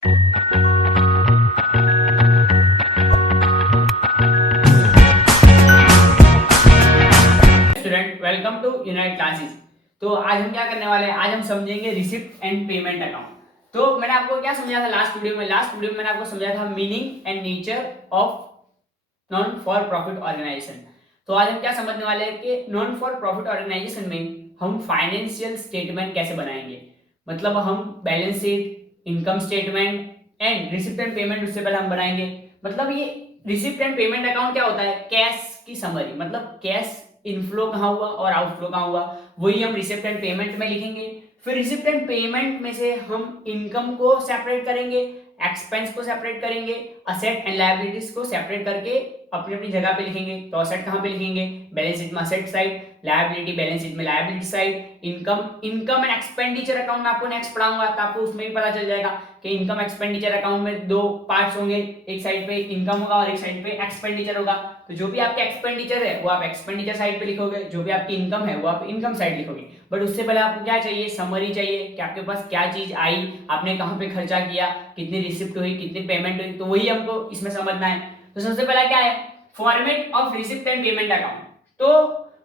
Student, welcome to Unite Classes. तो आज हम क्या करने वाले हैं, आज हम समझेंगे रिसिप्ट एंड पेमेंट अकाउंट। तो मैंने आपको क्या समझाया था लास्ट वीडियो में मैंने आपको समझाया था meaning and nature of non for profit organisation. तो आज हम क्या समझने वाले हैं कि नॉन फॉर प्रॉफिट ऑर्गेनाइजेशन में हम फाइनेंशियल स्टेटमेंट कैसे बनाएंगे। मतलब हम balance sheet, income statement and receipt and payment उससे पहले हम बनाएंगे। मतलब ये रिसिप्ट एंड पेमेंट अकाउंट क्या होता है, कैश की समरी, मतलब कैश इनफ्लो कहाँ हुआ और आउटफ्लो कहाँ हुआ, वही हम रिसिप्ट एंड पेमेंट में लिखेंगे। फिर रिसिप्ट एंड पेमेंट में से हम इनकम को सेपरेट करेंगे, एक्सपेंस को सेपरेट करेंगे, असेट एंड लायबिलिटीज को सेपरेट करके अपनी अपनी जगह पे लिखेंगे। तो असेट कहाँ पे लिखेंगे, बैलेंस शीट में asset side, liability balance sheet में liability side, income and expenditure account में आपको नेक्स्ट पढ़ाऊंगा, तो आपको उसमें भी पता चल जाएगा कि इनकम एक्सपेंडिचर अकाउंट में दो पार्ट्स होंगे, एक साइड पे इनकम होगा और एक साइड पे एक्सपेंडिचर होगा। तो जो भी आपका एक्सपेंडिचर है वो आप एक्सपेंडिचर साइड पे लिखोगे, जो भी आपकी इनकम है वो आप इनकम साइड लिखोगे। बट उससे पहले आपको क्या चाहिए, समरी चाहिए कि आपके पास क्या चीज आई, आपने कहाँ पे खर्चा किया, कितनी रिसिप्ट हुई, कितनी पेमेंट हुई, तो वही हमको इसमें समझना है। तो सबसे पहला क्या है, format of receipt and payment account. तो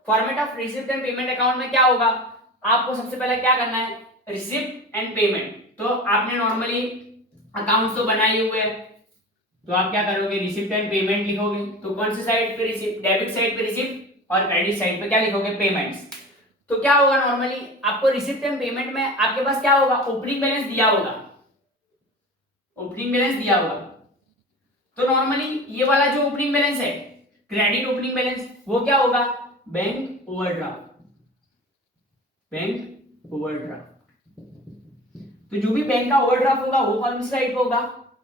format of receipt and payment account में क्या होगा, आपको सबसे पहले क्या करना है, रिसिप्ट एंड पेमेंट। तो आपने नॉर्मली अकाउंट्स तो बनाए हुए हैं, तो आप क्या करोगे, रिसिप्ट एंड पेमेंट लिखोगे। तो कौन सी साइड पे रिसिप्ट, डेबिट साइड पे रिसिप्ट और क्रेडिट साइड पे क्या लिखोगे, पेमेंट्स। तो क्या होगा, नॉर्मली आपको रिसिप्ट एंड पेमेंट में आपके पास क्या होगा, ओपनिंग बैलेंस दिया होगा, ओपनिंग बैलेंस दिया होगा। तो नॉर्मली ये वाला जो ओपनिंग बैलेंस है, क्रेडिट ओपनिंग बैलेंस, वो क्या होगा, बैंक ओवरड्राफ्ट, बैंक ओवरड्राफ्ट। तो जो भी बैंक का ओवरड्राफ्ट होगा वो कौन सी साइड पे होगा,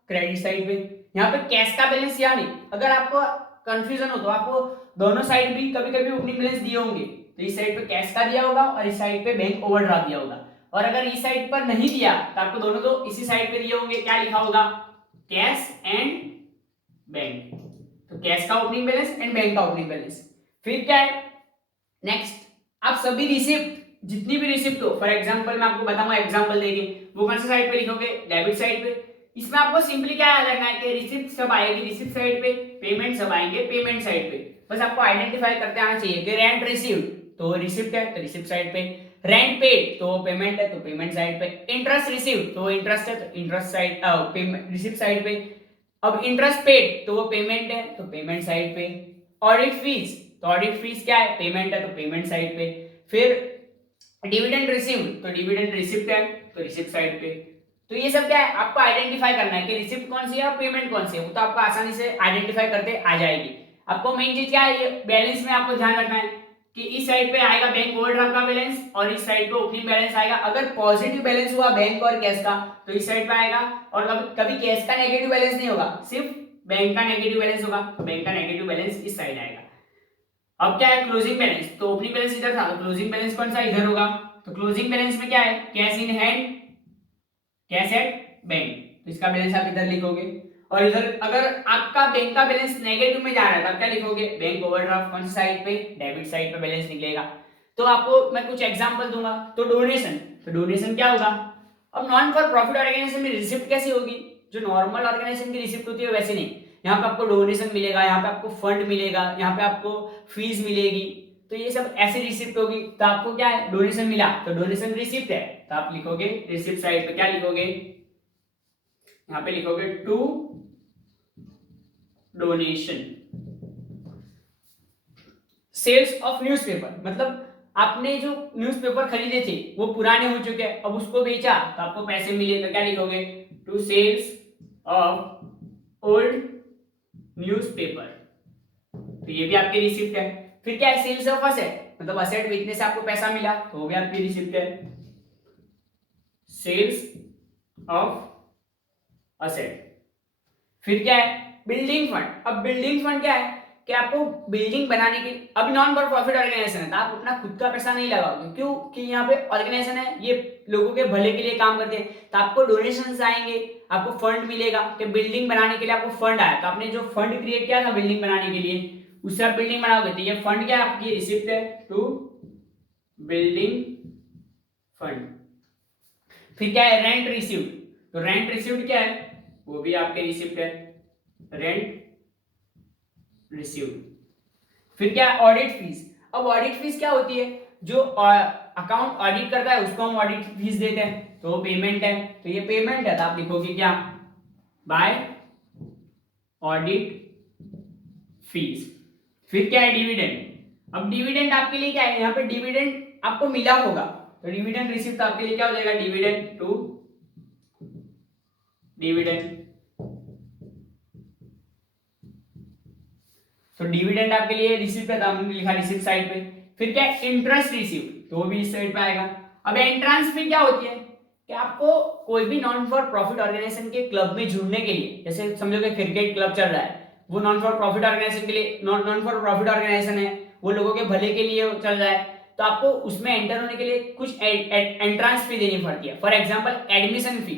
क्रेडिट साइड पे। यहाँ पे कैश का बैलेंस या नहीं, अगर आपको कंफ्यूजन हो तो आपको दोनों साइड भी कभी कभी ओपनिंग बैलेंस दिए होंगे, तो इस साइड पे कैश का दिया होगा और इस साइड पे बैंक ओवरड्राफ्ट दिया होगा। और अगर इस साइड पर नहीं दिया तो आपको दोनों तो इसी साइड पे दिए होंगे, क्या लिखा होगा, कैश एंड बैंक। तो कैश का ओपनिंग बैलेंस एंड बैंक का ओपनिंग बैलेंस। फिर क्या है नेक्स्ट, आप सभी रिसिप्ट, जितनी भी रिसिप्ट हो, फॉर एग्जांपल मैं आपको बताऊंगा एग्जांपल देके, वो कौन सी साइड पे लिखोगे, डेबिट साइड पे। इसमें आपको सिंपली क्या याद रखना है कि रिसिप्ट सब आएगी रिसिप्ट साइड पे, पेमेंट सब आएंगे पेमेंट साइड पे। बस आपको आइडेंटिफाई करते आना चाहिए कि रेंट रिसीव्ड तो रिसिप्ट है तो रिसिप्ट साइड पे, रेंट पेड तो पेमेंट है तो पेमेंट साइड पे, इंटरेस्ट रिसीव्ड तो इंटरेस्ट है तो interest side, payment receipt side पे। अब इंटरेस्ट पेड तो वो पेमेंट है तो पेमेंट साइड पे, ऑडिट फीस तो ऑडिट फीस क्या है, पेमेंट है तो पेमेंट साइड पे। फिर डिविडेंड रिसीव्ड तो डिविडेंड रिसिप्ट है तो रिसिप्ट साइड पे। तो ये सब क्या है, आपको आइडेंटिफाई करना है कि रिसिप्ट कौन सी है और पेमेंट कौन सी है, वो तो आपको आसानी से आइडेंटिफाई करते आ जाएगी। आपको मेन चीज क्या है, ये बैलेंस में आपको ध्यान रखना है कि इस साइड पे आएगा बैंक ओवरड्राफ्ट का बैलेंस और इस साइड पे ओपनिंग बैलेंस आएगा। अगर पॉजिटिव बैलेंस हुआ बैंक और कैश का तो इस साइड पे आएगा, और कभी कभी कैश का नेगेटिव बैलेंस नहीं होगा, सिर्फ बैंक का नेगेटिव बैलेंस होगा, तो बैंक का नेगेटिव बैलेंस इस साइड आएगा। अब क्या है, क्लोजिंग बैलेंस, तो ओपनिंग बैलेंस इधर था तो क्लोजिंग बैलेंस कौन सा इधर होगा। तो क्लोजिंग बैलेंस में क्या है, cash in hand, cash at bank, तो इसका बैलेंस आप इधर लिखोगे। और इधर अगर आपका बैंक का बैलेंस नेगेटिव में जा रहा है तब क्या लिखोगे, बैंक ओवरड्राफ्ट कौन सी साइड पे, डेबिट साइड पे बैलेंस निकलेगा। तो आपको मैं कुछ एग्जांपल दूंगा। तो डोनेशन, तो डोनेशन क्या होगा, अब नॉन फॉर प्रॉफिट ऑर्गेनाइजेशन में रिसिप्ट कैसी होगी, जो नॉर्मल ऑर्गेनाइजेशन की रिसिप्ट होती है वैसे नहीं। यहाँ पे आपको डोनेशन मिलेगा, यहाँ पे आपको फंड मिलेगा, यहाँ पे आपको फीस मिलेगी, तो ये सब ऐसी रिसिप्ट होगी। तो आपको क्या है, डोनेशन मिला तो डोनेशन रिसिप्ट है, तो आप लिखोगे रिसिप्ट साइड पे क्या लिखोगे, यहाँ पे लिखोगे to donation. Sales of newspaper, मतलब आपने जो न्यूज़पेपर खरीदे थे वो पुराने हो चुके हैं, अब उसको बेचा तो आपको पैसे मिले, तो क्या लिखोगे, to sales of old newspaper, तो ये भी आपकी रिसिप्ट है। फिर क्या है, सेल्स ऑफ असेट, मतलब असेट बेचने से आपको पैसा मिला तो वो भी आपकी रिसिप्ट है, सेल्स ऑफ असेट। फिर क्या है, बिल्डिंग फंड। अब बिल्डिंग फंड क्या है कि आपको बिल्डिंग बनाने के, अभी नॉन फॉर प्रॉफिट ऑर्गेनाइजेशन है तो आप अपना खुद का पैसा नहीं लगाओगे, क्यों कि यहाँ पे ऑर्गेनाइजेशन है, ये लोगों के भले के लिए काम करते हैं, तो आपको डोनेशन आएंगे, आपको फंड मिलेगा कि बिल्डिंग बनाने के लिए आपको फंड आया, तो आपने जो फंड क्रिएट किया था बिल्डिंग बनाने के लिए उससे आप बिल्डिंग बनाओगे, तो ये फंड क्या है, आपकी रिसिप्ट है टू बिल्डिंग फंड। फिर क्या है, रेंट रिसीव्ड, तो रेंट रिसीव्ड क्या है, वो भी आपके रिसिप्ट है, रेंट रिसीव्ड। फिर क्या, ऑडिट फीस। अब ऑडिट फीस क्या होती है, जो अकाउंट ऑडिट करता है उसको हम ऑडिट फीस देते हैं, तो वो पेमेंट है, तो ये पेमेंट है, तो आप लिखोगे क्या, बाय ऑडिट फीस। फिर क्या है, डिविडेंड। अब डिविडेंड आपके लिए क्या है, यहाँ पे डिविडेंड आपको मिला होगा, तो डिविडेंड रिसिप्ट आपके लिए क्या हो जाएगा, डिविडेंड टू डिविडेंड। तो डिविडेंड आपके लिए रिसिप्ट है, तो हमने लिखा रिसिप्ट साइड पे। फिर क्या है, इंटरेस्ट रिसिप्ट, तो वो भी इस साइड पे आएगा। अब एंट्रेंस फी क्या होती है, कि आपको कोई भी नॉन फॉर प्रॉफिट ऑर्गेनाइजेशन के क्लब में जुड़ने के लिए, जैसे समझो कि क्रिकेट क्लब चल रहा है, वो नॉन फॉर प्रॉफिट ऑर्गेनाइजेशन के लिए, नॉन फॉर प्रॉफिट ऑर्गेनाइजेशन है, वो लोगों के भले के लिए चल रहा है, तो आपको उसमें एंटर होने के लिए कुछ एंट्रेंस फी देनी पड़ती है। फॉर एग्जांपल एडमिशन फी,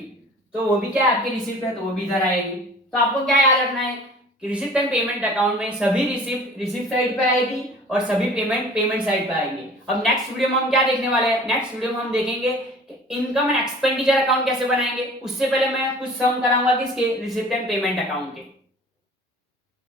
तो वो भी क्या है, आपकी रिसिप्ट है, तो वो भी इधर आएगी। तो आपको क्या याद रखना है कि रिसिप्ट एंड पेमेंट अकाउंट में सभी रिसिप्ट रिसिप्ट साइड पे आएगी और सभी पेमेंट पेमेंट साइड पे आएंगे। अब नेक्स्ट वीडियो में हम क्या देखने वाले हैं, नेक्स्ट वीडियो में हम देखेंगे कि इनकम एंड एक्सपेंडिचर अकाउंट कैसे बनाएंगे। उससे पहले मैं कुछ सम कराऊंगा किसके, रिसिप्ट एंड पेमेंट अकाउंट के।